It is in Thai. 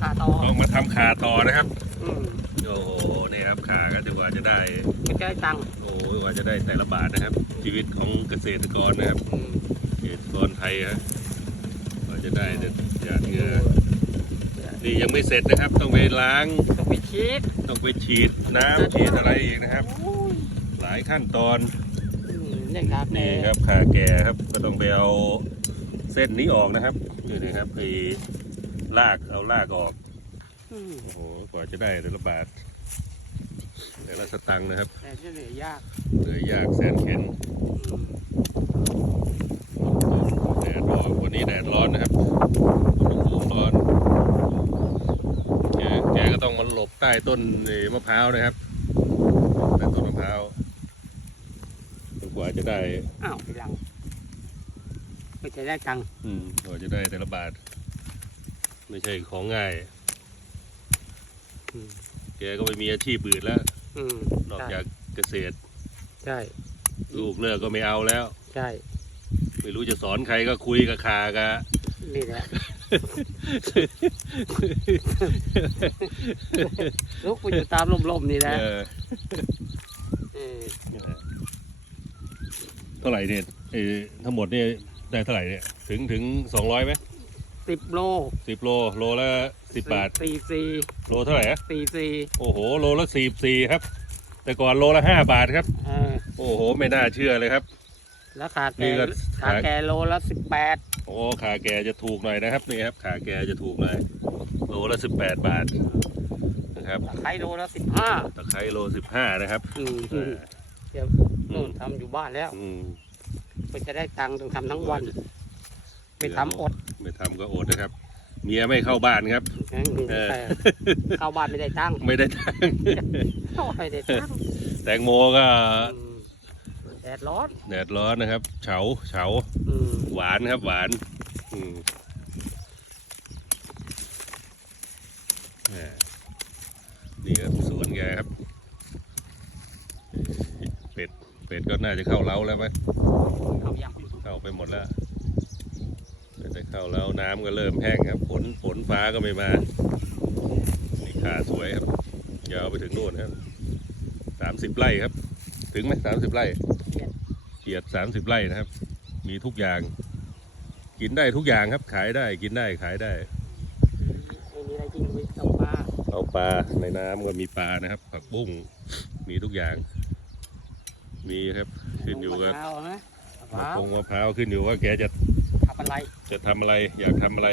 ำขาต่อต้องมาทำขาต่อนะครับ อืมโอ้โหนี่ครับขาก็ถือว่าจะได้ ไม่ได้ตังค์โอ้ยกว่าจะได้แต่ละบาทนะครับ ชีวิตของเกษตรกรนะครับอืมเกษตรกรไทยฮะกว่าจะได้แต่หยาดเหงื่อนี่ยังไม่เสร็จนะครับ ต้องไปล้าง ต้องไปชีดต้องไปฉีดน้ำฉีดอะไรอีกนะครับ โอ้ยหลายขั้นตอน อืมนี่ครับนี่ครับขาแก่ครับก็ต้องไปเอาเส้นนี้ออกนะครับนี่นะครับไป ลากเอาลากออกอืมโอ้โหกว่าจะได้แต่ละบาทแต่ละสตังค์นะครับแต่จะเหลือยากเหนื่อยยากแสนเข็นอืมแดดร้อนวันนี้แดดร้อนนะครับอุณหภูมิร้อนแกแกก็ต้องมาหลบใต้ต้นไอ้มะพร้าวนะครับใต้ต้นมะพร้าวจนกว่าจะได้อ้าวทีหลังไม่จะได้ตังค์อืมกว่าจะได้แต่ละบาท ไม่ใช่ของง่ายอืมแกก็ไม่มีอาชีพอื่นแล้วอืมนอกจากเกษตร ใช่ ลูกเลิกก็ไม่เอาแล้ว ใช่ ไม่รู้จะสอนใครก็คุยกับคากะนี่แหละลูกไปอยู่ตามลมๆนี่แหละเออเออเท่าไหร่เนี่ยเอ่อทั้งหมดเนี่ยได้เท่าไหร่เนี่ย ถึงถึงสองร้อยไหม สิบโลสิบโลโลละสิบบาทสี่สี่โลเท่าไหร่อะสี่สี่โอ้โหโลละสี่สี่ครับ แต่ก่อนโลละห้าบาทครับเออโอ้โห ไม่น่าเชื่อเลยครับ แล้วขานี่แก่ก็ ขาแก่โลละสิบแปดโอ้ขาแกจะถูกหน่อยนะครับนี่ครับขาแกจะถูกหน่อยโลละสิบแปดบาทนะครับตะไคร้โลละสิบห้าตะไคร้โลสิบห้านะครับอืมเออเดี๋ยวนู่นทำอยู่บ้านแล้วอืมเพื่อจะได้ตังค์ต้องทำทั้งวัน ไปทำอด ไม่ทำก็อดนะครับ เมียไม่เข้าบ้านครับเออแต่เข้าบ้านไม่ได้ตังค์ไม่ได้ตังค์ไม่ได้ตังค์แตงโมก็อืมแดดร้อนแดดร้อนนะครับเฉาเฉาอืมหวานครับหวานอืมแหม่นี่ครับสวนแกครับ เป็ด เป็ดก็น่าจะเข้าเล้าแล้วไหมเอาอย่างเข้าไปหมดแล้วน่า จะเข้าแล้วน้ำก็เริ่มแห้งครับฝนฝนฟ้าก็ไม่มา นี่ขาสวยครับยาวไปถึงโน่นครับสามสิบไร่ครับ ถึงไหมสามสิบไร่เฉียดสามสิบไร่นะครับ มีทุกอย่าง กินได้ทุกอย่างครับ ขายได้กินได้ขายได้ไม่มีอะไรจริงไม่ต้องปลาเอาปลาในน้ำก็มีปลานะครับ ผักบุ้งมีทุกอย่าง มีครับขึ้นอยู่กับมะพร้าวนะมะพร้าวพงมะพร้าวขึ้นอยู่ว่าแกจะทำ อะไร จะทำอะไรอยากทำอะไร